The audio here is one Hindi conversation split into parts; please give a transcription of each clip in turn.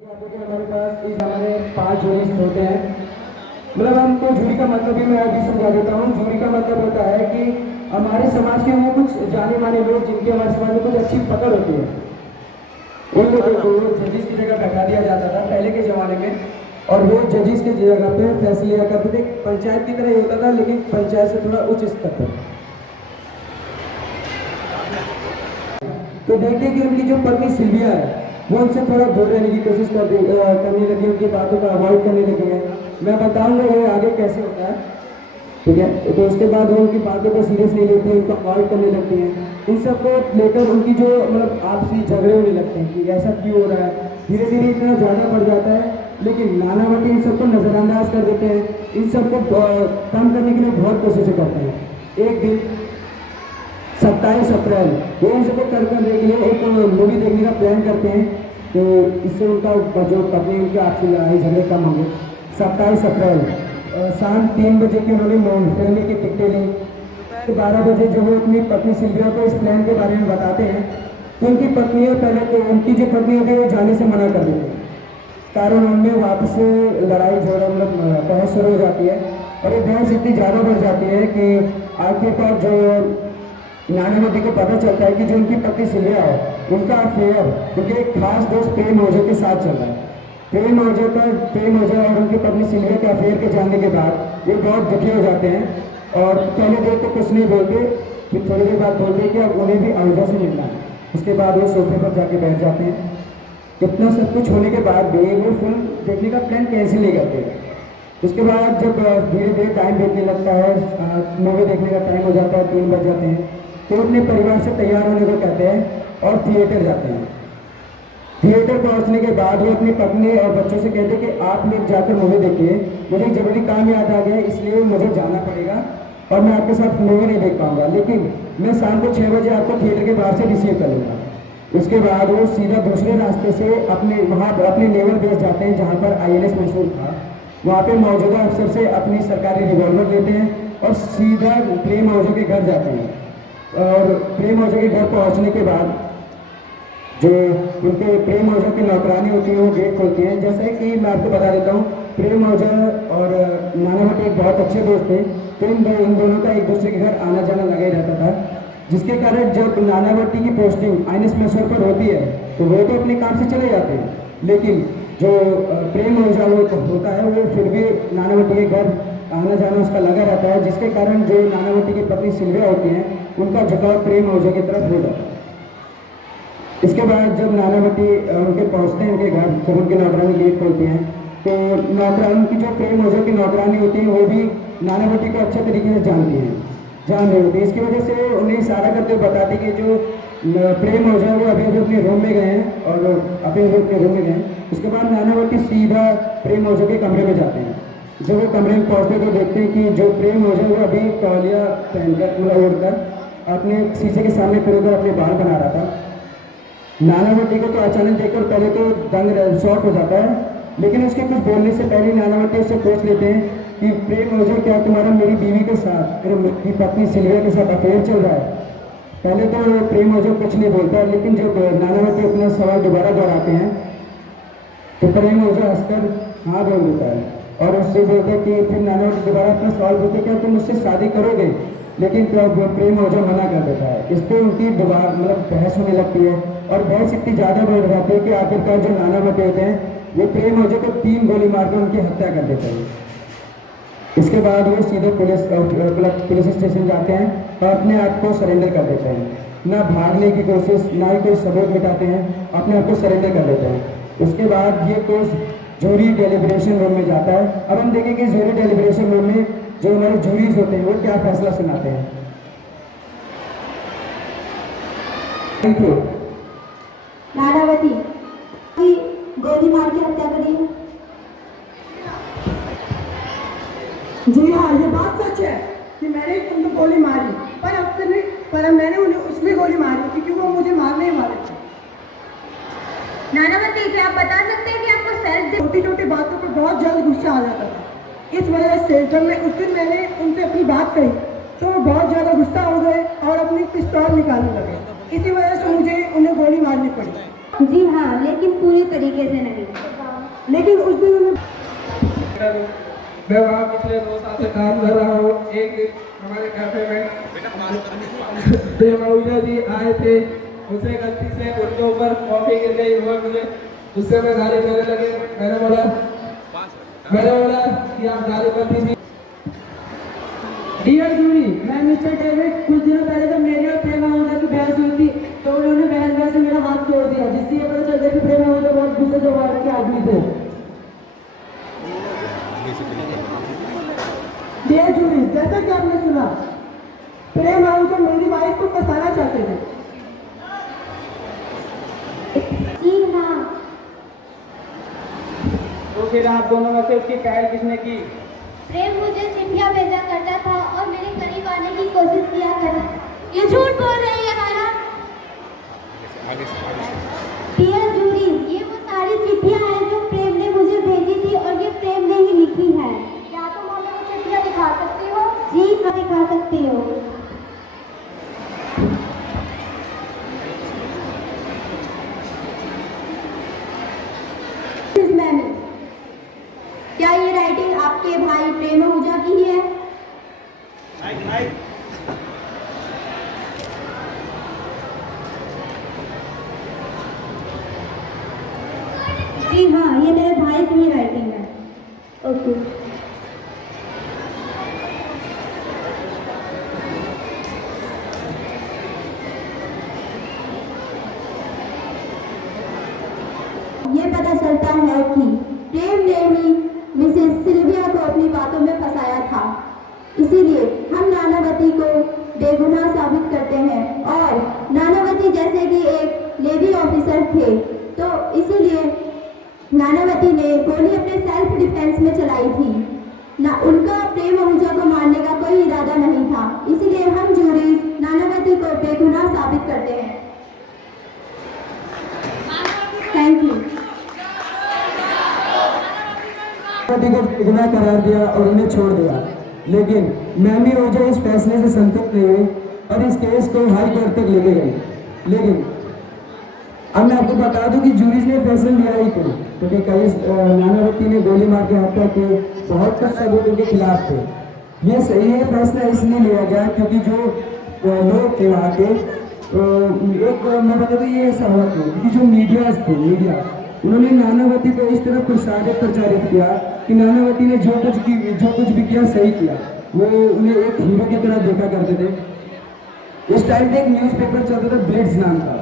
देखिए हमारे पास इस हमारे 5 झूरी होते हैं। मतलब हमको झूरी का मतलब भी मैं अभी समझा देता हूँ। झूरी का मतलब होता है कि हमारे समाज के वो कुछ जाने माने लोग जिनके हमारे समाज में कुछ अच्छी पकड़ होती है, उन लोगों को जजिस की जगह बैठा दिया जाता था पहले के ज़माने में। और वो जजिस की जगह पे फैसले लिया करते थे। पंचायत की तरह ही होता था, लेकिन पंचायत से थोड़ा उच्च स्तर पर। तो देखिए कि उनकी जो पत्नी सिल्विया है वो उनसे थोड़ा दूर रहने की कोशिश करने लगी, उनकी बातों को अवॉइड करने लगी है। मैं बताऊंगा ये आगे कैसे होता है, ठीक है। तो उसके बाद वो उनकी बातों को सीरियस नहीं लेती, उनको अवॉइड करने लगती हैं। इन सब को लेकर उनकी जो मतलब आपसी झगड़े होने लगते हैं कि ऐसा क्यों हो रहा है। धीरे धीरे इतना ज़्यादा बढ़ जाता है, लेकिन नानावटी इन सबको नज़रअंदाज कर देते हैं। इन सबको कम करने के लिए बहुत कोशिशें करते हैं। एक दिन 27 अप्रैल वो इन सबको करने के लिए एक मूवी देखने का प्लान करते हैं। तो इससे उनका जो पत्नी उनके आपसी लड़ाई झगड़े कम होंगे। 27 अप्रैल शाम 3 बजे की उन्होंने फिल्म की टिकटें ली। 12 बजे जो वो अपनी पत्नी सिल्विया को इस प्लान के बारे में बताते हैं, तो उनकी पत्नी पहले तो उनकी जो पत्नी होती है वो जाने से मना कर देती है। कारण उनमें वापस से लड़ाई झगड़ा मतलब बहस शुरू हो जाती है। और ये बहस इतनी ज़्यादा बढ़ जाती है कि आखिरकार जो नानावती को पता चलता है कि जो उनकी पत्नी सिल्विया है उनका अफेयर उनके एक खास दोस्त प्रेम ओझा के साथ चल रहा है। प्रेम ओझा और उनकी पत्नी सिल्विया के अफेयर के जानने के बाद वो बहुत दुखी हो जाते हैं। और पहले देर तो कुछ नहीं बोलते, फिर थोड़ी देर बाद बोलते हैं कि अब उन्हें भी ओझा से मिलना है। उसके बाद वो सोफे पर जाके बैठ जाते हैं। इतना सब कुछ होने के बाद भी वो फिल्म देखने का प्लान कैंसिल नहीं करते। उसके बाद जब धीरे धीरे टाइम बीतने लगता है, मूवी देखने का टाइम हो जाता है, 3 बज जाते हैं, तो अपने परिवार से तैयार होने को कहते हैं और थिएटर जाते हैं। थिएटर पहुंचने के बाद वो अपनी पत्नी और बच्चों से कहते हैं कि आप लोग जाकर मूवी देखिए, मुझे एक जरूरी काम याद आ गया इसलिए मुझे जाना पड़ेगा और मैं आपके साथ मूवी नहीं देख पाऊंगा, लेकिन मैं शाम को 6 बजे आपको थिएटर के बाहर से रिसीव कर लूँगा। उसके बाद वो सीधा दूसरे रास्ते से अपने नेवल बेस जाते हैं जहाँ पर INS मैसूर था। वहाँ पे मौजूदा अफसर से अपनी सरकारी रिवॉल्वर लेते हैं और सीधा प्रेम ओझा के घर जाते हैं। और प्रेम ओझा के घर पहुँचने के बाद जो उनके प्रेम ओझा की नौकरानी होती है वो गेट खोलती हैं। जैसा है कि मैं आपको बता देता हूँ, प्रेम ओझा और नानावटी एक बहुत अच्छे दोस्त थे, तो इन दोनों का एक दूसरे के घर आना जाना लगा ही रहता था। जिसके कारण जब नानावटी की पोस्टिंग INS मैसूर पर होती है तो वो तो अपने काम से चले जाते हैं, लेकिन जो प्रेम ओझा वो होता है वो फिर भी नानावटी के घर आना जाना उसका लगा रहता है। जिसके कारण जो नानावटी की पत्नी सिल्विया होती हैं उनका झुकाव प्रेम ओझा की तरफ हो जाता है। इसके बाद जब नानावटी उनके पहुंचते हैं उनके घर, जब उनकी नौकरानी गेट खोलती हैं तो नौकरानी की जो प्रेम ओझा की नौकरानी होती है वो भी नानावटी को अच्छे तरीके से जान रही होती है। इसकी वजह से उन्हें इशारा करते हुए बताती कि जो प्रेम ओझा वो अभी अपने रूम में गए हैं और अपने रूम में गए हैं। उसके बाद नानावटी सीधा प्रेम ओझा के कमरे में जाते हैं। जब वो कमरे में पहुँचते तो देखते हैं कि जो प्रेम ओझा वो अभी तौलिया पहनकर मतलब ओढ़कर अपने शीशे के सामने खड़े होकर अपने बाल बना रहा था। नानावटी को तो अचानक देखकर पहले तो दंग शॉक हो जाता है, लेकिन उसके कुछ बोलने से पहले नानावटी उससे पूछ लेते हैं कि प्रेम ओझा क्या तुम्हारा मेरी बीवी के साथ, मेरी पत्नी सिल्विया के साथ अफेयर चल रहा है। पहले तो प्रेम ओझा कुछ नहीं बोलता, लेकिन जब नानावटी अपना सवाल दोबारा दोहराते हैं तो प्रेम ओझा हंसकर हाँ बोल देता है और उससे बोलते हैं कि फिर नानावटी दोबारा अपना सवाल पूछते क्या तुम मुझसे शादी करोगे, लेकिन प्रेम ओझा मना कर देता है। इस पर उनकी दोबारा मतलब बहस होने लगती है और बहस इतनी ज़्यादा बढ़ जाती है कि आखिरकार जो नानावटी होते हैं वो प्रेम ओझा को 3 गोली मारकर उनकी हत्या कर देते हैं। इसके बाद वो सीधे पुलिस स्टेशन जाते हैं और अपने आप को सरेंडर कर देते हैं। ना भागने की कोशिश, ना ही कोई सबूत मिटाते हैं, अपने आप को सरेंडर कर देते हैं। उसके बाद ये केस जूरी डेलिब्रेशन रूम में जाता है। अब हम देखेंगे जूरी डेलिब्रेशन रूम में जो हमारे जूरीज होते हैं वो क्या फैसला सुनाते हैं। नानावती की गोली मार के हत्या करी। जी हाँ, ये बात सच है कि मैंने उनको गोली मारी, पर मैंने उन्हें उसमें गोली मारी क्योंकि वो मुझे मारने ही वाले थे। नानावती क्या आप बता सकते हैं कि आपको सेल्फ छोटी छोटी बातों पर बहुत जल्द गुस्सा आ जाता था। इस वजह से जब मैं उस दिन मैंने उनसे अपनी बात कही तो वो बहुत ज़्यादा गुस्सा हो गए और अपनी पिस्तौल निकालने लगे। इसी वजह से मुझे उन्हें गोली मारनी पड़ी। जी हाँ, लेकिन पूरी तरीके से नहीं। लेकिन उस दिन उन्हें मैं वहाँ पिछले 2 साल से काम कर रहा हूँ। एक दिन हमारे कैफे में देवऊजा जी आए थे, उनसे गलती से उनके ऊपर कॉफी गिर गई और मुझे उससे मैं गाली देने लगे। मैंने बोला कि आप गाली मत दीजिए। डियर जूरी, मैं मिस्टर डेविड, कुछ दिनों पहले जब मेरी और प्रेम आहूजा की बहस हुई थी तो उन्होंने बहस में मेरा हाथ तोड़ दिया, जिससे ये पता चल गया कि प्रेम आहूजा बहुत गुस्से स्वभाव के आदमी थे। डियर जूरी, जैसा कि आपने सुना, प्रेम आहूजा मेरी वाइफ को फंसाना चाहते थे। जी हाँ, तो फिर आप दोनों में से उसकी पहल किसने की? प्रेम मुझे चिट्ठियां भेजा करता था और मेरे करीब आने की कोशिश किया करता। ये झूठ बोल रही है मैडम। डियर जूरी, ये वो सारी चिट्ठियां हैं जो प्रेम ने मुझे भेजी थी और ये प्रेम ने ही लिखी है। क्या तुम हमें वो चिट्ठियां दिखा सकती हो? जी मैं दिखा सकती हूँ। मैम, क्या ये राइटिंग आपके भाई प्रेम आहूजा की ही है? जी हाँ, ये मेरे भाई की ही राइटिंग है। ओके। ये पता चलता है कि प्रेम ने ही मिसेस सिल्विया को अपनी बातों में फंसाया था, इसीलिए हम नानावती को बेगुनाह साबित करते हैं और नानावती जैसे कि एक नेवी ऑफिसर थे तो इसीलिए नानावती ने गोली अपने सेल्फ डिफेंस में चलाई थी ना, उनका प्रेम आहूजा को मारने का कोई इरादा नहीं था, इसीलिए हम जूरी नानावती को बेगुनाह साबित करते हैं। Thank you. को बेगुनाह करार दिया और उन्हें छोड़ दिया, लेकिन मैमी ओझा इस फैसले से संतुष्ट नहीं हुई और इस केस को हाई कोर्ट तक लेके गई। लेकिन अब मैं आपको बता दूं कि जूरीज ने फैसला लिया ही क्यों, क्योंकि कई नानावती ने गोली मार के हत्या की, बहुत कुछ सबूत उनके खिलाफ थे। ये फैसला इसलिए लिया गया क्योंकि जो लोग थे वहाँ के, एक मैं बता दूं ये ऐसा हुआ क्यों, क्योंकि जो मीडिया उन्होंने नानावती को इस तरह प्रचारित किया कि नानावती ने जो कुछ भी किया सही किया, वो उन्हें एक हीरो की तरह देखा करते थे। उस टाइम पे एक न्यूज़पेपर चलता था ब्लेड्स नाम का,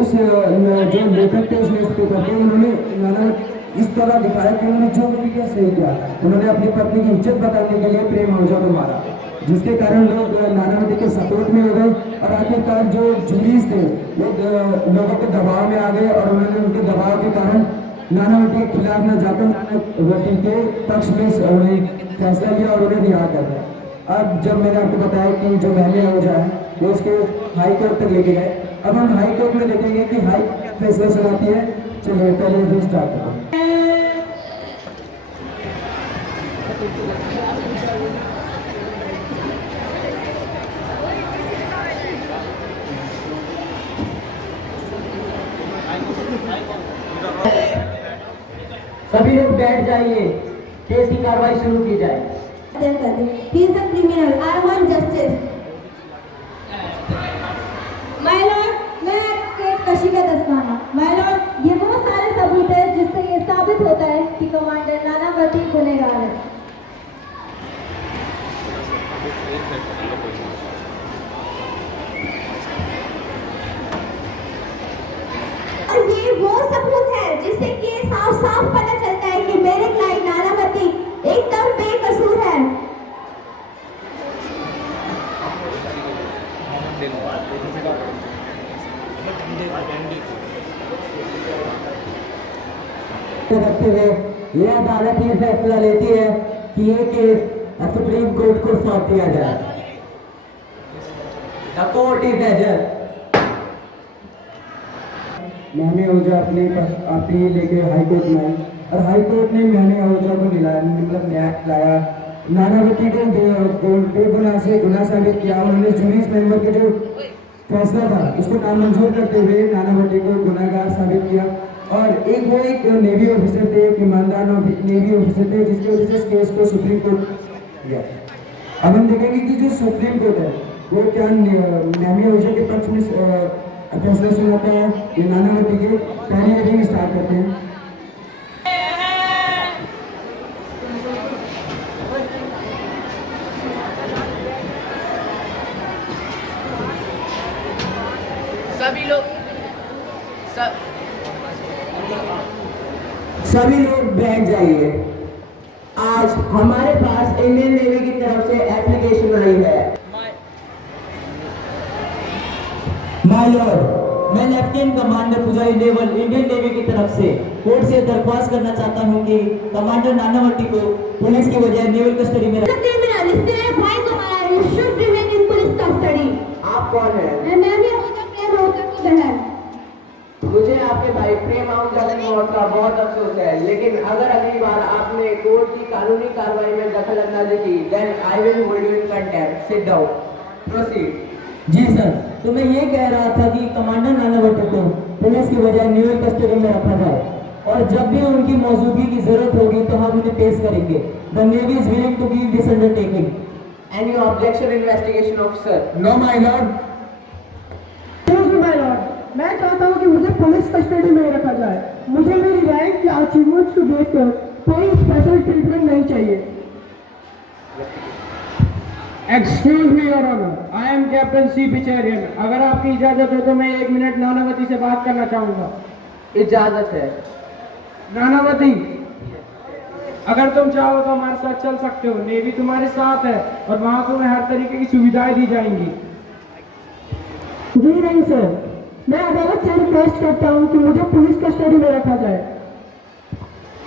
उस जो लेखक थे उस न्यूज़पेपर पे उन्होंने नानावती इस तरह दिखाया कि उन्होंने जो भी किया सही किया। उन्होंने अपनी पत्नी की इज्जत बताने के लिए प्रेम आहूजा को मारा, जिसके कारण लोग नानावती के सपोर्ट में हो गए और आखिरकार जो जूरीज थे वो लोगों के दबाव में आ गए और उन्होंने उनके दबाव के कारण नानावती के खिलाफ न जाकर नानावती के पक्ष में फैसला लिया और उन्हें रिहा कर दिया। अब जब मैंने आपको बताया कि जो मैमी आहूजा है वो उसके हाई कोर्ट तक लेके गए, अब हम हाई कोर्ट में देखेंगे कि हाई कोर्ट फैसला सुनाती है। चलिए पहले स्टार्ट करें। सभी लोग बैठ जाइए, केस की कार्रवाई शुरू की जाए। He is a criminal. I want justice. My lord, मैं स्टेट कशी का दस्ताना। My lord, ये वो सारे सबूत है जिससे ये साबित होता है कि कमांडर नानावती गुनहगार है। और ये वो सबूत है जिससे कि साफ साफ पता चलता है कि मेरे क्लाइंट नानावती एकदम बेकसूर है। रखते हुए यह अदालत ये फैसला लेती है कि ये केस सुप्रीम कोर्ट को सौंप दिया जाए। The court is adjourn. Mamie Ahuja अपनी लेके हाई कोर्ट में आई और हाई कोर्ट ने मैमी आहूजा को न्याय दिलाया। नानावती को बेगुनाह से गुनाह साबित किया। उन्होंने जूरीज मेंबर के जो फैसला था उसको नामंजूर करते हुए नानावती को गुनाहगार साबित किया और एक नेवी ऑफिसर थे, एक ईमानदार नेवी ऑफिसर थे, जिसकी वजह से इस केस को सुप्रीम कोर्ट गया। अब हम देखेंगे कि जो सुप्रीम कोर्ट है वो क्या नेवी ऑफिसर के पक्ष में फैसला सुनाता है। ये नानावती के पहली रीडिंग स्टार्ट करते हैं। सभी लोग बैठ जाइए। आज हमारे पास इंडियन नेवी की तरफ से एप्लीकेशन आई है। माय लॉर्ड, मैं लेफ्टिनेंट कमांडर पुजारी नेवल इंडियन नेवी की तरफ से कोर्ट से दरख्वास्त करना चाहता हूं कि कमांडर नानावती को पुलिस की बजाय नेवल कस्टडी में आप कौन है? मुझे आपके भाई प्रेम आहूजा की मौत का बहुत अफसोस है, लेकिन अगर अगली बार आपने कोर्ट की कानूनी कार्रवाई में दखल अंदाजी की, then I will hold you in contempt. Sit down. Proceed. Ji sir, तो मैं ये कह रहा था कि कमांडर नानावती को पुलिस की बजाय नेवल कस्टडी में रखा जाए और जब भी उनकी मौजूदगी की जरूरत होगी तो हम उन्हें पेश करेंगे। The Navy is willing to give this undertaking. Any objection, investigation officer? No my lord. My lord, मैं चाहता हूं कि मुझे पुलिस कस्टडी में रखा जाए। मुझे मेरी रैंक या अचीवमेंट्स को देखकर कोई स्पेशल ट्रीटमेंट नहीं चाहिए। Excuse me your honour, I am captain सी पिचेरियन। अगर आपकी इजाजत हो तो मैं 1 मिनट नानावती से बात करना चाहूंगा। इजाजत है। नानावती, अगर तुम चाहो तो हमारे साथ चल सकते हो। नेवी तुम्हारे साथ है और वहां तुम्हें हर तरीके की सुविधाएं दी जाएंगी। जी नहीं सर, मैं अदालत से रिक्वेस्ट करता हूं कि मुझे पुलिस कस्टडी में रखा जाए।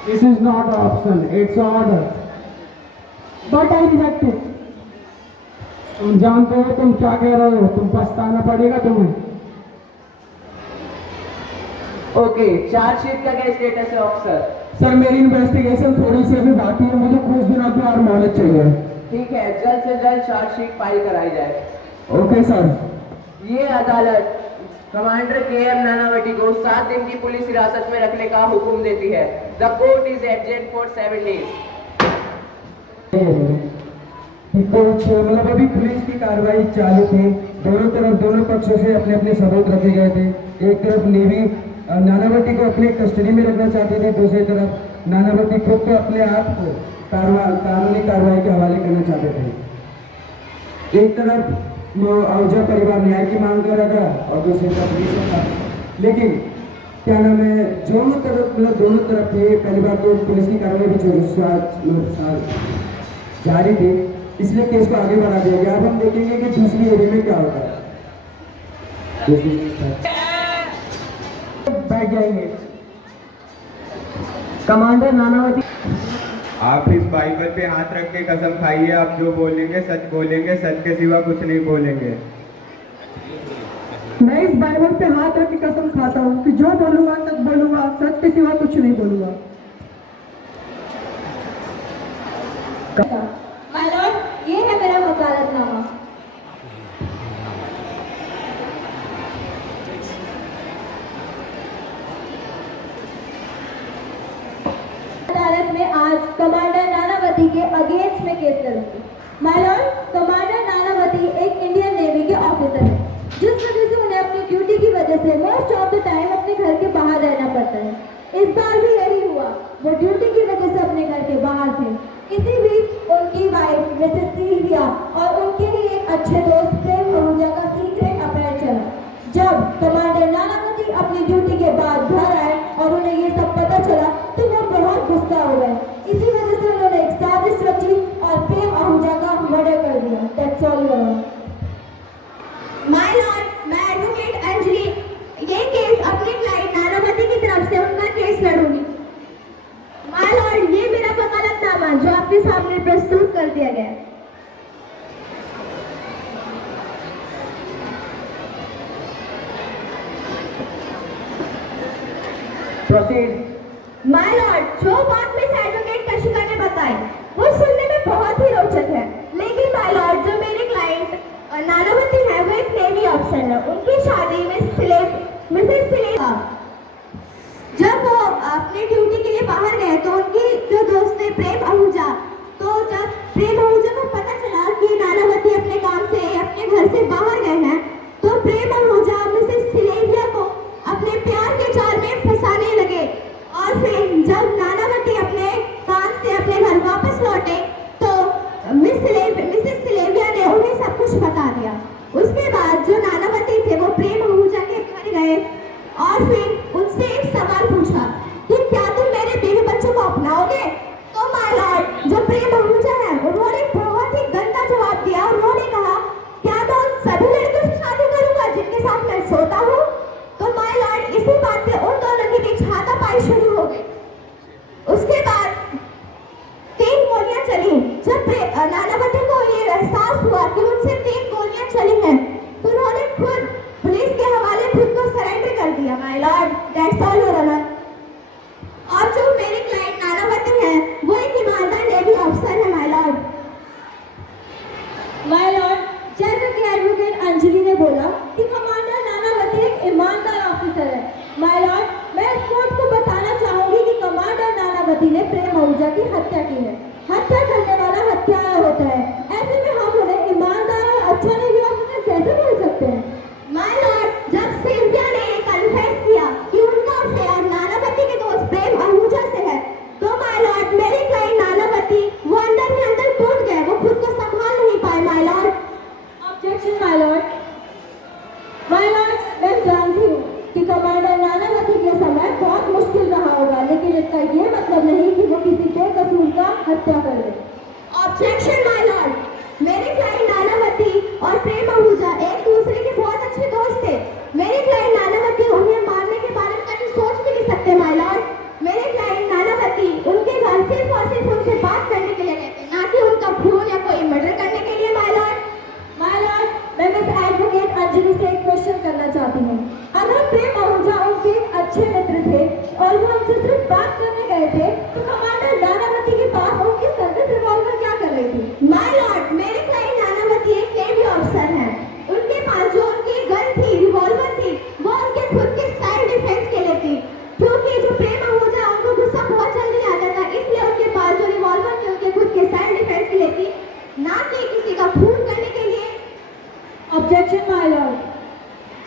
This is not option, it's order. But I reject it. तुम जानते हो तुम क्या कह रहे हो, तुम पछताना पड़ेगा तुम्हें। ओके, चार्जशीट का क्या स्टेटस है ऑफिसर? सर मेरी इन्वेस्टिगेशन थोड़ी सी अभी बाकी है, मुझे कुछ दिनों की और मोहलत चाहिए। ठीक है, जल्द से जल्द चार्जशीट फाइल कराई जाए। Okay sir. ये अदालत कमांडर के.एम. नानावती को 7 दिन की पुलिस हिरासत में रखने का हुक्म देती है। The court is adjourn for 7 days। कुछ मतलब अभी पुलिस की कार्रवाई चालू थी, दोनों पक्षों से अपने अपने सबूत रखे गए थे। एक तरफ नेवी नानावती को अपने कस्टडी में रखना चाहती थी, दूसरी तरफ नानावती खुद को अपने आप को कानूनी कार्रवाई के हवाले करना चाहते थे। एक तरफ आहूजा परिवार न्याय की मांग कर रहा था और दूसरी तरफ पुलिस था, लेकिन क्या नाम है दोनों तरफ थे। पहली बार तो पुलिस की कार्रवाई भी जारी थी, इसलिए केस को आगे बढ़ा दिया गया। अब हम देखेंगे कि दूसरी एरिया में क्या होता है। बैठ जाएंगे। कमांडर नानावती, आप इस बाइबल पे हाथ रख के कसम खाइए, आप जो बोलेंगे सच बोलेंगे, सच के सिवा कुछ नहीं बोलेंगे। मैं इस बाइबल पे हाथ रख के कसम खाता हूँ कि जो बोलूंगा सच बोलूंगा, सच के सिवा कुछ नहीं बोलूंगा। माय लॉर्ड, ये है मेरा वकालतनामा। अदालत में आज कमांडर नानावती के अगेंस्ट में केस लड़ूंगी। माय लॉर्ड, कमांडर नानावती एक इंडियन नेवी के ऑफिसर है, जिस वजह से उन्हें अपनी ड्यूटी की वजह से मोस्ट ऑफ द टाइम अपने घर के बाहर रहना पड़ता है। इस बार भी यही हुआ, वो ड्यूटी की वजह से अपने घर के बाहर थे। इसी बीच उनकी वाइफ मिसेस सिल्विया और उनके ही एक अच्छे दोस्त प्रेम आहूजा का सीक्रेट अफेयर चला। जब कमांडर नानावती अपनी ड्यूटी के बाद घर आए और उन्हें ये सब पता चला तो वो बहुत गुस्सा हो गए। इसी वजह से उन्होंने एक साजिश रची और प्रेम आहूजा का मर्डर कर दिया। That's all your honour. My lord, मैं एडवोकेट अंजलि ये केस अपनी क्लाइंट नानावती की तरफ से उनका केस लड़ूंगी। माय लॉर्ड, ये मेरा वकालतनामा जो आपके सामने प्रस्तुत कर दिया गया है। प्रोसीड। माय लॉर्ड, जो बात मिस एडवोकेट कशिका ने बताई वो सुनने में बहुत ही रोचक है, लेकिन माय लॉर्ड जो मेरे क्लाइंट नानावती है वो एक नेवी ऑफिसर है। उनकी शादी मिसेस सिलेब जब अपने ड्यूटी के लिए बाहर गए तो उनकी जो दोस्त थे प्रेम आहूजा, तो जब प्रेम आहूजा को पता चला कि नानावती अपने काम से अपने घर से बाहर गए हैं, तो प्रेम आहूजा मिसेस सिलेविया को अपने प्यार के जाल में फंसाने लगे। और फिर जब नानावती अपने काम से अपने घर वापस लौटे तो मिसेस सिलेविया ने उन्हें सब कुछ बता दिया। उसके बाद जो नानावती थे वो प्रेम आहूजा के घर गए और फिर उनसे एक सवाल पूछा कि क्या तुम मेरे बीवी बच्चों को अपनाओगे? तो माय लॉर्ड, जो प्रेम आहूजा है उन्होंने बहुत ही गंदा जवाब दिया। उन्होंने कहा, क्या मैं उन सभी लड़कियों से शादी करूंगा जिनके साथ मैं सोता हूँ? तो माय लॉर्ड, इसी बात पे उन दोनों के बीच हाथापाई शुरू हो गई। उसके बाद 3 गोलियां चली। जब नानावती को ये एहसास हुआ कि उनसे 3 गोलियां चली हैं, तो उन्होंने खुद पुलिस के हवाले खुद को सरेंडर कर दिया। My lord, that's all your honour. और जो मेरे क्लाइंट नानावती हैं, वो एक ईमानदार नेवी ऑफिसर है। माय लॉर्ड, जैसा कि एडवोकेट अंजलि ने बोला कि कमांडर नानावती एक ईमानदार ऑफिसर है। माय लॉर्ड, मैं इस कोर्ट को बताना चाहूंगी कि कमांडर नानावती ने प्रेम आहूजा की हत्या की है। हत्या करने वाला हत्यारा होता है, ऐसे में हम उन्हें ईमानदार और अच्छा नेवी ऑफिसर कैसे बोल सकते हैं? माय लॉर्ड, जब सिल्विया ने कन्फेस किया कि उनका अफेयर नानावती के दोस्त प्रेम आहूजा से है, तो माय लॉर्ड मेरे क्लाइंट नानावती वो अंदर ही अंदर टूट गए, वो खुद को संभाल नहीं पाए। My Lord, objection my lord. My lord, मैं जानती हूँ कि कमांडर नानावती के समय बहुत मुश्किल रहा होगा, लेकिन इसका ये मतलब नहीं कि वो किसी बेकसूर का हत्या कर ले। ऑब्जेक्शन माय लॉर्ड, मेरे क्लाइंट नानावती और प्रेम आहूजा एक दूसरे के बहुत अच्छे दोस्त थे। मेरे क्लाइंट नानावती उन्हें मारने के बारे में कभी सोच भी नहीं सकते। माय लॉर्ड, मेरे क्लाइंट नानावती उनके घर सिर्फ और सिर्फ उनसे बात करने के लिए रहते, ना कि उनका खून या कोई मर्डर करने के लिए। माय लॉर्ड, मैं मिस एडवोकेट अंजलि से एक क्वेश्चन करना चाहती हूँ। अगर प्रेम आहूजा उनके अच्छे मित्र थे और वो उनसे सिर्फ बात करने गए थे, तो कमांडर नानावती के पास उनकी सर्विस रिवॉल्वर क्या कर रही थी? माय लॉर्ड, मेरे क्लाइंट नानावती एक नेवी ऑफिसर हैं। उनके पास जो उनकी गन थी, रिवॉल्वर थी, वो उनके खुद के सेल्फ डिफेंस के लिए थी। क्योंकि जो प्रेम आहूजा उनको गुस्सा बहुत जल्दी आता था, इसलिए उनके पास जो रिवॉल्वर थी उनके खुद के सेल्फ डिफेंस के लिए थी, ना कि किसी का खून करने के लिए। ऑब्जेक्शन माय लॉर्ड,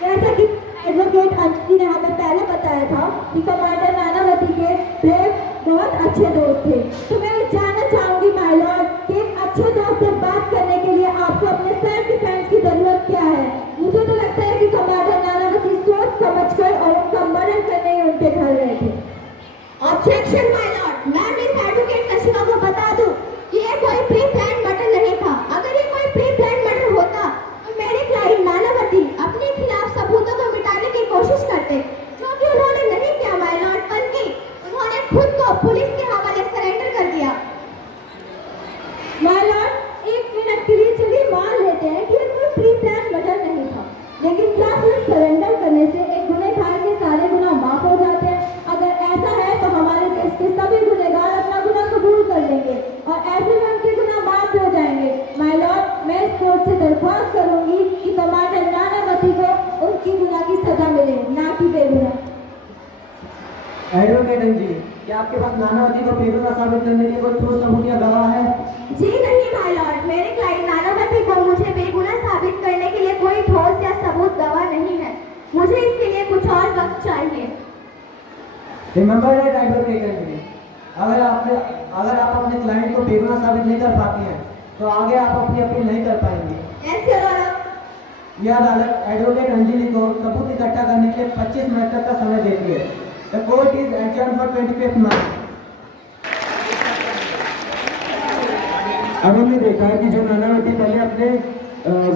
जैसा कि एडवोकेट अंजलि ने हमें पहले बताया था कि कमांडर नानावती के प्रेम बहुत अच्छे दोस्त थे, तो मैं जानना चाहूंगी माय लॉर्ड कि एक अच्छे दोस्त से बात करने के लिए आपको अपने सेल्फ डिफेंस की जरूरत क्या है? मुझे तो लगता है कि कमांडर नानावती सोच समझकर और उनका मर्डर करने ही उनके घर रहे थे। ऑब्जेक्शन माय लॉर्ड, मैं मिस एडवोकेट कशिका को बता दूं कि ये कोई प्री प्लान मर्डर नहीं था। अगर ये कोई प्री प्लान मर्डर होता तो मेरे क्लाइंट नानावती अपने खिलाफ सबूतों को मिटाने की कोशिश करते, जो कि उन्होंने नहीं किया। माय लॉर्ड, बल्कि उन्होंने खुद को पुलिस के हवाले सरेंडर कर दिया। माय लॉर्ड, 1 मिनट के लिए चलिए मान लेते हैं कि ये कोई प्री प्लान मर्डर नहीं था, लेकिन क्या सिर्फ सरेंडर करने से एक गुनहगार के सारे गुनाह माफ हो जाते हैं? अगर ऐसा है तो हमारे देश के सभी गुनहगार अपना गुनाह कबूल कर लेंगे और ऐसे में उनके गुनाह माफ हो जाएंगे। माय लॉर्ड, मैं इस कोर्ट से दरख्वास्त करूंगी कि कमांडर नानावती को उनकी गुनाह की सजा मिले, ना कि बेगुनाह। एडवोकेट अंजलि, क्या आपके पास नानावती को बेगुनाह साबित करने के लिए कोई ठोस सबूत या गवाह है? जी नहीं माय लॉर्ड, मेरे क्लाइंट नानावती को मुझे बेगुनाह साबित करने के लिए कोई ठोस या सबूत गवाह नहीं है। मुझे इसके लिए कुछ और वक्त चाहिए। रिमेंबर दैट एडवोकेट अंजलि, अगर आप अपने क्लाइंट को बेगुनाह साबित नहीं कर पाती हैं, तो आगे आप अपनी अपील नहीं कर पाएंगे। Yes your honour. यह अदालत एडवोकेट अंजलि को सबूत इकट्ठा करने के लिए 25 मिनट तक का समय देती है। The court is adjourned for 25 मार्च। अब हमने देखा कि जो नानावती पहले अपने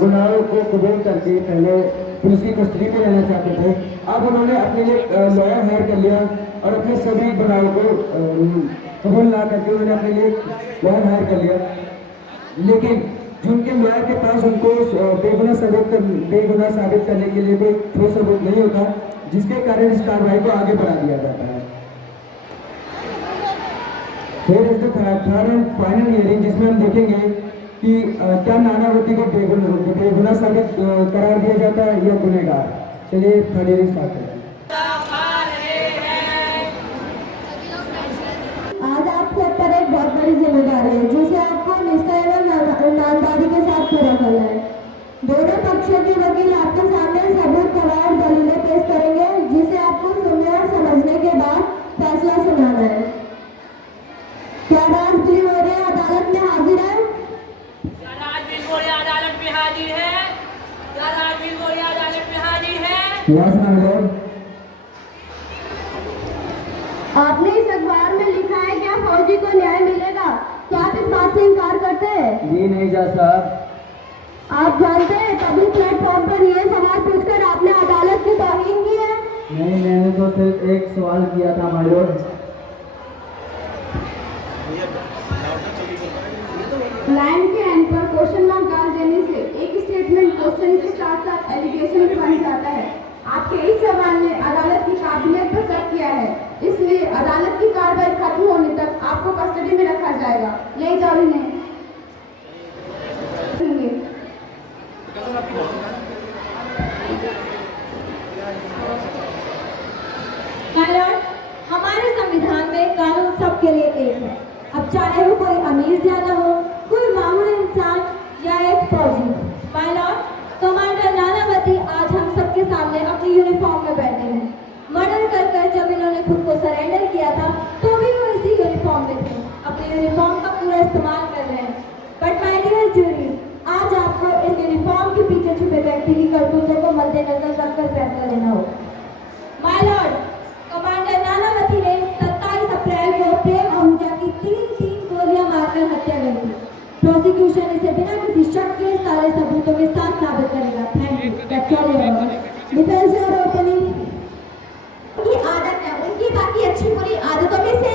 गुनाहों को कबूल करके पहले पुलिस की कस्टडी में रहना चाहते थे, अब उन्होंने अपने लिए लॉयर हायर कर लिया और अपने सभी गुनाहों को कबूल ना करके उन्होंने अपने लिए लॉयर हायर कर लिया। लेकिन जो उनके लॉयर के पास उनको बेगुनाह साबित करने के लिए कोई ठोस सबूत नहीं होता, जिसके कारण इस कार्रवाई को आगे बढ़ा दिया जाता है। फिर इस थर्ड एंड फाइनल हियरिंग, जिसमें हम देखेंगे कि क्या नानावती को बेगुनाह साबित करार दिया जाता है या गुनहगार। चलिए थर्ड हियरिंग स्टार्ट करते हैं। बड़ी जिम्मेदारी है जिसे आपको निष्ठा एवं ईमानदारी के साथ पूरा करना है। दोनों पक्षों के वकील आपके सामने सबूत गवाह दलीलें पेश करेंगे जिसे आपको सुनने और समझने के बाद फैसला सुनाना है। क्या राज बिलगोरे अदालत में हाजिर है? अदालत में हाजिर है। अदालत में हाजिर है। Yes my Lord. आपने इस अखबार में लिखा है क्या फौजी को न्याय मिलेगा? क्या आप इस बात से इनकार करते हैं? जी नहीं जज साहब। आप जानते हैं पब्लिक प्लेटफॉर्म पर ये सवाल पूछकर आपने अदालत की तौहीन की है। नहीं, मैंने तो सिर्फ एक सवाल किया था माय लॉर्ड। लाइन के एंड पर क्वेश्चन मार्क डाल देने से एक स्टेटमेंट क्वेश्चन के साथ साथ एलिगेशन भी बन जाता है। आपके इस सवाल ने अदालत की काबिलियत पर शक किया है, इसलिए अदालत की कार्रवाई खत्म होने तक आपको कस्टडी में रखा जाएगा। ले जाओ इन्हें। हमारे संविधान में कानून सबके लिए एक है। अब चाहे वो कोई अमीर ज्यादा हो, कोई मामूली इंसान या एक फौजी। पायलट कमांडर नानावती आज हम सबके सामने अपनी यूनिफॉर्म में बैठे हैं। मर्डर कर जब इन्होंने खुद को सरेंडर किया था तो भी वो इसी यूनिफॉर्म में थे, अपनी यूनिफॉर्म का पूरा इस्तेमाल कर रहे हैं। बट माय डियर जूरी, आज आपको इस यूनिफॉर्म के पीछे छुपे व्यक्ति की करतूतों को मद्देनजर रखकर फैसला लेना होगा। माय लॉर्ड, कमांडर नानावती ने 27 अप्रैल को प्रेम आहूजा की 3 गोलियां मारकर हत्या कर दी। प्रोसिक्यूशन इसे बिना किसी शक के सारे सबूतों के साथ साबित करेगा। Thank you. डिफेंस और ओपनिंग की आदत है, उनकी बाकी अच्छी बुरी आदतों में से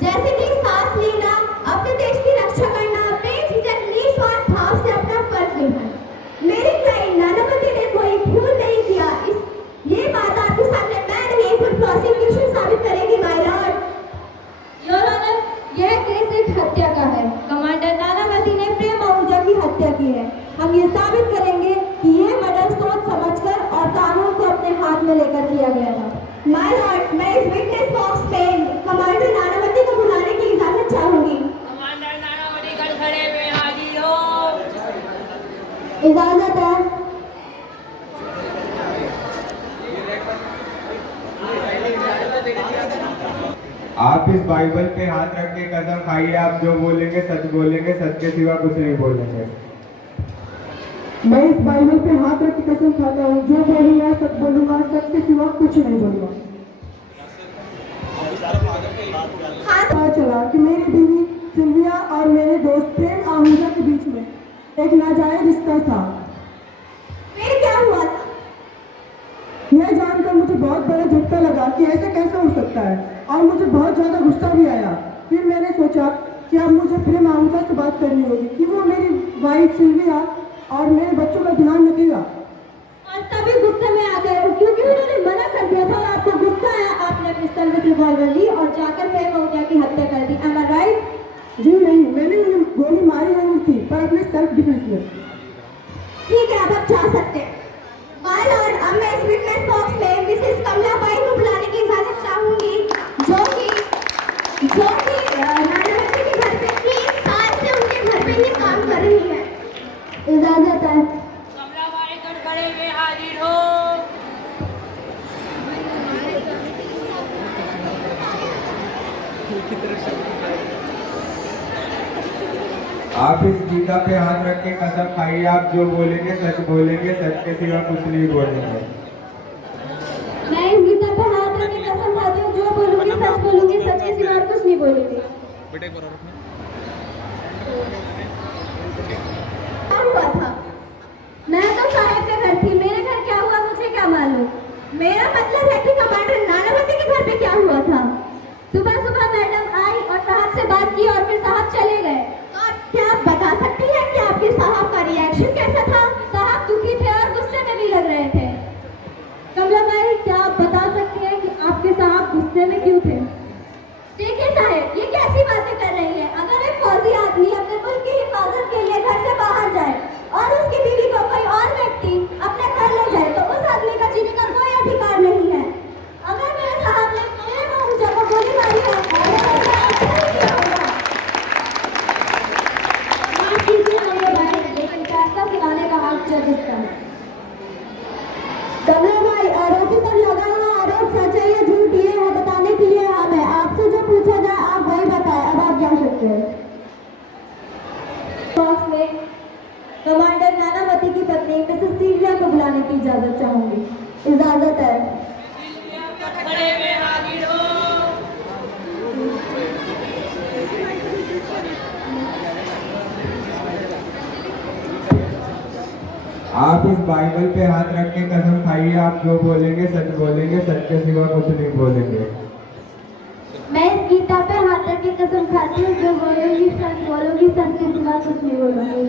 जैसे कि सांस लेना, अपने देश की रक्षा करना, बेझिझक निस्वार्थ भाव से अपना फर्ज निभाना। मेरी क्लाइंट नानावती ने कोई भूल नहीं किया। ये बात आपके सामने मैं नहीं, खुद प्रोसिक्यूशन साबित करेगी माय लॉर्ड। योर ऑनर, यह केस एक हत्या का है। कमांडर नानावती ने प्रेम आहूजा की हत्या की है। हम ये साबित करेंगे कि ये मर्डर सोच समझकर और कानून को अपने हाथ में लेकर किया गया था। माय लॉर्ड, मैं इस विटनेस बॉक्स में कमांडर नानावती को बुलाने की इजाजत चाहूंगी। कमांडर नानावती खड़े हुए हाजिर हो। इजाजत है। आप इस बाइबल पे हाथ रख के कसम खाइए, आप जो बोलेंगे सच बोलेंगे, सच के सिवा कुछ नहीं बोलेंगे। मैं इस बाइबल पे हाथ रख के कसम खाता हूँ, जो बोलूंगा सच बोलूंगा, सच के सिवा कुछ नहीं बोलूंगा। पता चला कि मेरी बीवी सिल्विया और मेरे दोस्त प्रेम आहूजा के बीच में एक नाजायज रिश्ता था। फिर क्या हुआ? यह जानकर मुझे बहुत बड़ा झटका लगा कि ऐसा कैसे हो सकता है और मुझे बहुत ज़्यादा गुस्सा भी आया। फिर मैंने सोचा कि अब मुझे प्रेम आहूजा से बात करनी होगी कि वो मेरी वाइफ सिल्विया और मेरे बच्चों का ध्यान रखेगा। और तभी गुस्से में आ गए क्योंकि उन्होंने मना कर दिया था और आपको गुस्सा आया, आपने पिस्तौल विद रिवॉल्वर ली और जाकर प्रेम आहूजा की हत्या कर दी। एम आई राइट? जी नहीं, मैंने उन्हें गोली मारी जरूर थी पर अपने सेल्फ डिफेंस में। ठीक है, अब आप जा सकते हैं। माय लॉर्ड, अब मैं इस विटनेस बॉक्स में मिसेस कमलाबाई को बुलाने की इजाजत चाहूंगी, जो कि नानावती के घर पे 3 साल से उनके घर पे ही काम कर रही है। इजाजत है। कमलाबाई खड़े हुए हाजिर हो। आप इस गीता पे हाथ रख के कसम खाइए, आप जो बोलेंगे सच बोलेंगे, सच के सिवा कुछ नहीं बोलेंगे। मैं इस गीता पे हाथ रख के कसम खाती हूँ, जो बोलूंगी सच बोलूंगी, सच के सिवा और कुछ नहीं बोलूंगी। क्या हुआ था? मैं तो साहेब के घर थी, मेरे घर क्या हुआ मुझे क्या मालूम। मेरा मतलब है कि कमांडर नानावती के घर पे क्या हुआ था। सुबह सुबह मैडम आई और साहब से बात की और फिर साहब चले गए। तो क्या आप बता सकती हैं कि आपके साहब का रिएक्शन कैसा था? साहब दुखी थे और गुस्से में भी लग रहे थे। कमलाबाई, क्या आप बता सकती हैं कि आपके साहब गुस्से में क्यों थे? देखिए साहब, ये कैसी बातें कर रही है। अगर एक फौजी आदमी अपने मुल्क की हिफाजत के लिए घर से बाहर जाए और उसकी बीवी को कोई और व्यक्ति अपने घर ले जाए तो उस आदमी का जीने का कोई अधिकार नहीं है। अगर मेरे साहब ने प्रेम आहूजा को गोली मारी है पर लगा हुआ आरोप सच है या झूठ ये है बताने के लिए हम है। आपसे जो पूछा जाए आप वही बताएं। अब आप जा सकते हैं। बॉक्स में कमांडर नानावती की पत्नी मिसेस सिल्विया को बुलाने की इजाजत चाहूंगी। इजाजत है। खड़े में हाजिर हो। आप इस बाइबल पे हाथ रख के कसम खाइए आप जो बोलेंगे सच के सिवा कुछ नहीं बोलेंगे। मैं इस गीता पे हाथ रख के कसम खाती हूँ जो बोलूंगी सच के सिवा कुछ नहीं बोलूंगी।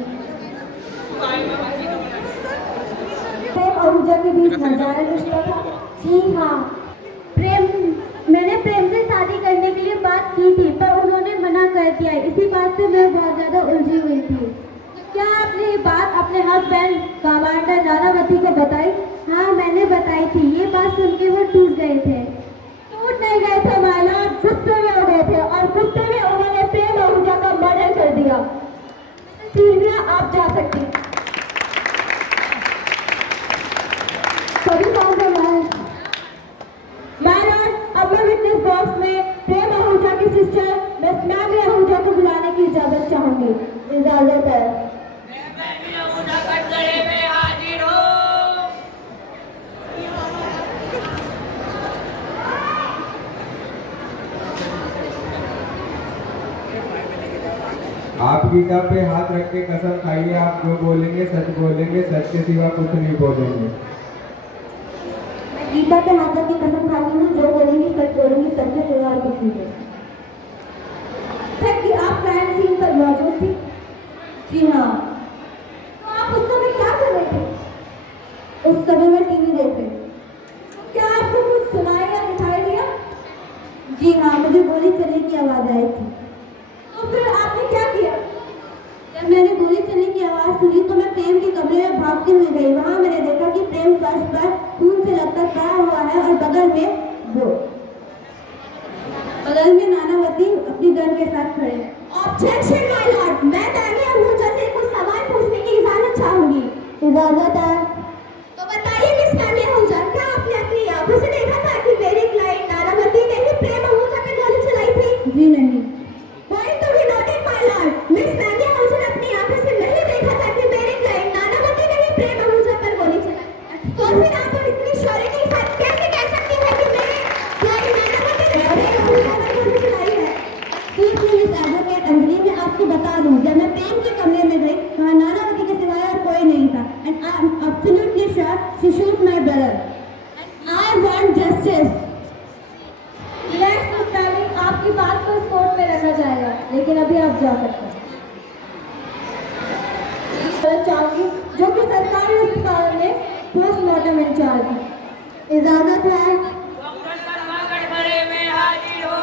प्रेम और ऊर्जा के बीच नजारा रिश्ता था। जी हाँ, मैंने प्रेम से शादी करने के लिए बात की थी पर उन्होंने मना कर दिया। इसी बात से मैं बहुत ज्यादा उलझी हुई थी। क्या आपने ये बात अपने हस्बैंड कमांडर नानावती को बताई? हाँ मैंने बताई थी। ये बात सुन के वो टूट गए थे। टूट नहीं गए थे माला, गुस्से में हो गए थे और गुस्से में उन्होंने प्रेम और ऊर्जा का मर्डर कर दिया। सिल्विया आप जा सकती हैं। सभी कौन से अब मैं विटनेस बॉक्स में प्रेम आहूजा की सिस्टर मिस मैगी आहूजा को बुलाने की इजाजत चाहूंगी। इजाजत है। खड़े में हाजिर हो। आप गीता पे हाथ रख के कसम खाइए आप जो बोलेंगे सच के सिवा कुछ नहीं बोलेंगे। गीता पे हाथ रख के कसम खाती हूँ जो बोलूंगी सच के सिवा कुछ नहीं बोलूंगी। कि आप क्राइम सीन पर मौजूद थी? जी हाँ। तो आप उस समय क्या कर रहे थे? उस समय मैं टीवी देख रही थी। क्या आपको कुछ सुनाई या दिखाई दिया? जी हाँ, मुझे गोली चलने की आवाज आई थी। तो फिर आपने क्या किया? जब मैंने गोली चलने की आवाज सुनी तो मैं प्रेम के कमरे में भागती हुई गई। वहां मैंने देखा कि प्रेम फर्श पर खून से लथपथ पड़ा हुआ है और बगल में नानावती अपनी गन के साथ खड़े हैं। ऑब्जेक्शन माय लॉर्ड, मैं मैगी आहूजा से कुछ सवाल पूछने की इजाजत चाहूंगी। इजाजत है। तो बताइए मिस मैगी आहूजा, क्या आपने अपनी आंखों से देखा था कि मेरी क्लाइंट नानावती ने ही प्रेम आहूजा पे गोली चलाई थी? जी नहीं। Point to be noted my Lord, miss Maggi Ahuja ने अपनी आंखों से नहीं देखा था कि मेरी क्लाइंट नानावती ने ही प्रेम आहूजा पर गोली चलाई। तो फिर आप इतनी श्योरिटी के साथ कैसे कह सकती हैं कि मेरी क्लाइंट नानावती ने प्रेम आहूजा पर गोली चलाई है? एडवोकेट अंजलि, मैं आपको बता दूं, जब मैं प्रेम के कमरे में गई वहाँ नानावती के सिवाय और कोई नहीं था। And I am absolutely sure she shoot my brother and I want justice. Let's मुताबिक आपकी बात को कोर्ट में रखा जाएगा, लेकिन अभी आप जा सकते हैं। चाहूंगी जो कि सरकारी अस्पताल में पोस्टमार्टम इंचार्ज है। इजाजत है। डॉक्टर कर्माकर खड़े में हाजिर हो।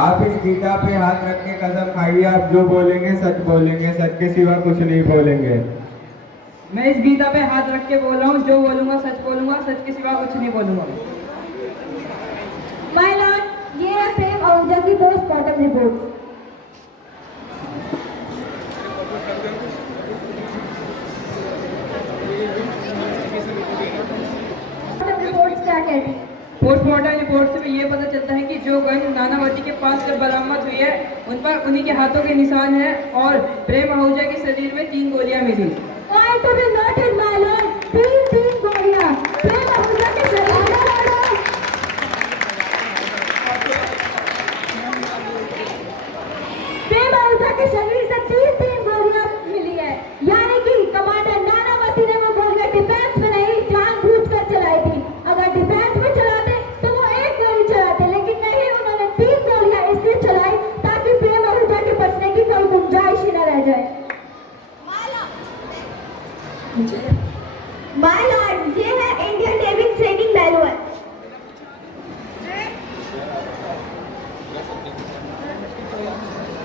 आप इस गीता पे हाथ रख के कसम खाइए आप जो बोलेंगे सच के सिवा कुछ नहीं बोलेंगे। मैं इस गीता पे हाथ रख के बोल रहा हूँ जो बोलूंगा सच के सिवा कुछ नहीं बोलूंगा। माय लॉर्ड, ये है प्रेम आहूजा की पोस्टमार्टम रिपोर्ट। रिपोर्ट क्या कहती है? पोस्टमार्टम रिपोर्ट से ये पता चलता है कि जो गन नानावती के पास जब बरामद हुई है उन पर उन्हीं के हाथों के निशान हैं और प्रेम आहूजा के शरीर में 3 गोलियां मिली। Point to be noted, my lord, 3 गोलियां प्रेम आहूजा के शरीर में। प्रेम आहूजा के शरीर से 3 गोलियां मिली है, यानी कि कमांडर नानावती ने वो गोलियां डिफेंस में नहीं जानबूझकर चलाई थी। अगर डिफेंस में चलाते तो वो 1 गोली चलाते, लेकिन नहीं, उन्होंने 3 गोलियां इसलिए चलाई ताकि प्रेम आहूजा के बचने की कोई गुंजाइश ही न रह जाए। माय लॉर्ड, ये है इंडियन नेवी ट्रेनिंग मैनुअल।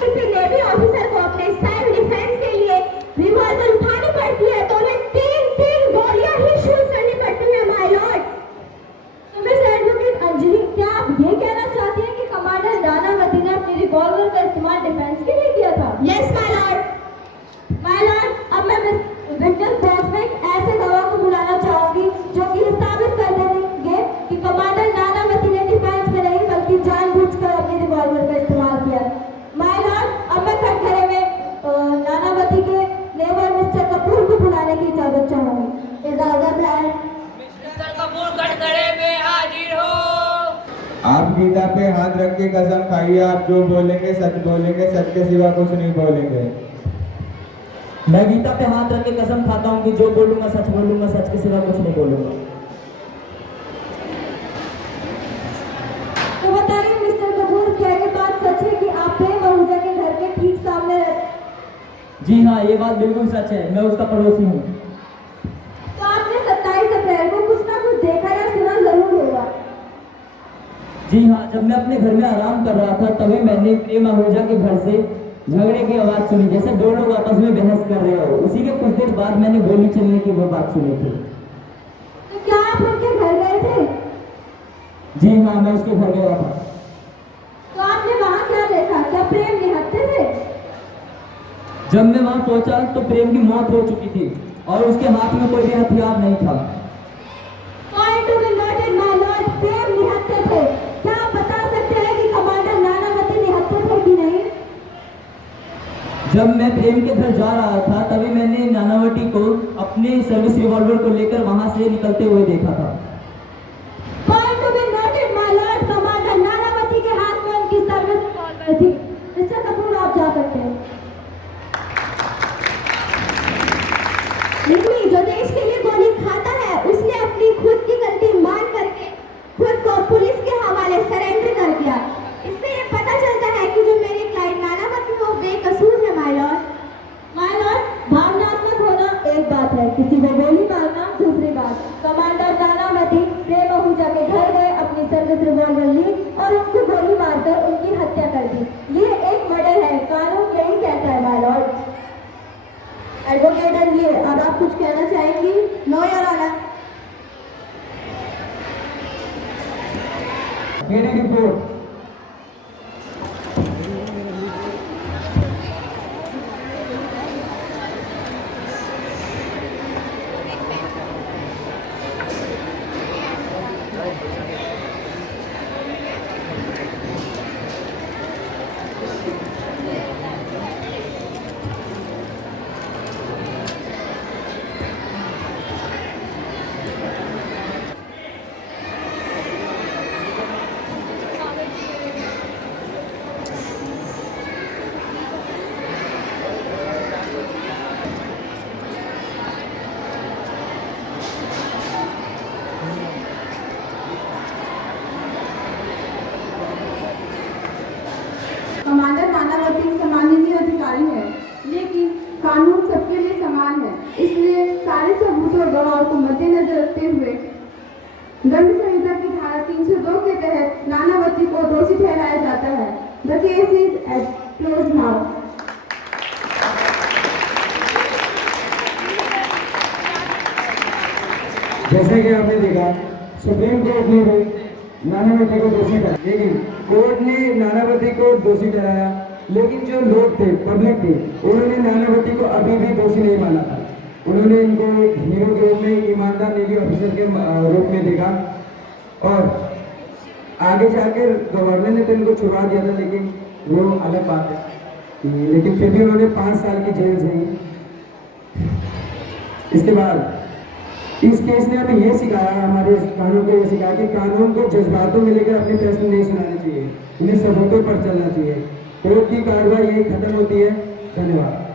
किसी नेवी ऑफिसर को अपने सेल्फ डिफेंस के लिए रिवॉल्वर उठानी पड़ती है तो उन्हें 3 गोलियां ही शूट करनी पड़ती है। माय लॉर्ड, तो मिस एडवोकेट अंजलि, क्या आप ये कहना चाहती हैं कि कमांडर नानावती ने अपनी रिवॉल्वर का इस्तेमाल डिफेंस के लिए किया था? Yes my lord. My Lord, अब मैं आप गीता पे हाथ रख के कसम खाइए, आप जो बोलेंगे सच के सिवा कुछ नहीं बोलेंगे। मैं गीता पे हाथ रख के कसम खाता हूँ कि जो बोलूंगा सच बोलूंगा, सच के सिवा कुछ नहीं बोलूंगा। तो बताइए मिस्टर कपूर, क्या ये बात सच है कि आप प्रेम आहूजा के घर के ठीक सामने रहते? जी हाँ, ये बात बिल्कुल सच है, मैं उसका पड़ोसी हूँ। तो आपने 27 अप्रैल को कुछ ना कुछ देखा या सुना जरूर होगा। जी हाँ, जब मैं अपने घर में आराम कर रहा था तभी मैंने प्रेम आहूजा के घर से झगड़े की आवाज सुनी, जैसे दो लोग आपस में बहस कर रहे हो। उसी के कुछ देर बाद मैंने गोली चलने की वो बात सुनी थी। तो क्या आप उनके घर गए थे? जी हाँ, मैं उसके घर गया था। तो आपने वहाँ क्या देखा? क्या प्रेम निहत्थे थे? जब मैं वहां पहुंचा तो प्रेम की मौत हो चुकी थी और उसके हाथ में कोई भी हथियार नहीं था। Point to be noted, my lord, प्रेम निहत्थे थे। क्या आप बता सकते हैं कि कमांडर नानावती निहत्थे थे कि नहीं? जब मैं प्रेम के घर जा रहा था तभी मैंने नानावती को अपने सर्विस रिवॉल्वर को लेकर वहां से निकलते हुए देखा था। Point to be noted, my lord, commander Nanavati के हाथ में उनकी सर्विस रिवॉल्वर थी। मिस्टर कपूर, आप जा सकते हैं। लेकिन जो देश के लिए गोली खाता है उसने अपनी खुद की गलती मान करके खुद को पुलिस के हवाले सरेंडर कर दिया। इससे ये पता चलता है कि जो मेरे क्लाइंट नानावती वो बेकसूर है माय लॉर्ड। माय लॉर्ड, भावनात्मक होना एक बात है, किसी को गोली मारना दूसरी बात। कमांडर नानावती प्रेम आहूजा के घर गए, अपनी सर्विस रिवॉल्वर ली और उनको गोली मारकर उनकी हत्या कर दी। ये एक मर्डर है, कानून यही कहता है माय लॉर्ड। एडवोकेट एंड अब आप कुछ कहना चाहेंगी? No your honour. मेरी रिपोर्ट। कमांडर नानावती सम्माननीय अधिकारी है, लेकिन कानून सबके लिए समान है। इसलिए सारे सबूत और गवाहों को मद्देनजर रखते हुए दंड संहिता की धारा 302 के तहत नानावती को दोषी ठहराया जाता है। The case is close now. जैसे कि आपने देखा, सुप्रीम कोर्ट ने नानावती को दोषी ठहराया, लेकिन कोर्ट ने नानावती को दोषी ठहराया, लेकिन जो लोग थे, पब्लिक थे, उन्होंने नानावती को अभी भी दोषी नहीं माना था। उन्होंने इनको एक हीरो के रूप में, ईमानदार नेवी ऑफिसर के रूप में देखा और आगे जाकर गवर्नर ने तो इनको छुड़ा दिया था, लेकिन वो अलग बात है। लेकिन फिर भी उन्होंने 5 साल की जेल सही। इसके बाद इस केस ने हमें ये सिखाया, हमारे कानून को ये सिखाया कि कानून को जज्बातों में लेकर अपने फैसले नहीं सुनाने चाहिए, इन्हें सबूतों पर चलना चाहिए। कोर्ट की कार्रवाई यही खत्म होती है। धन्यवाद।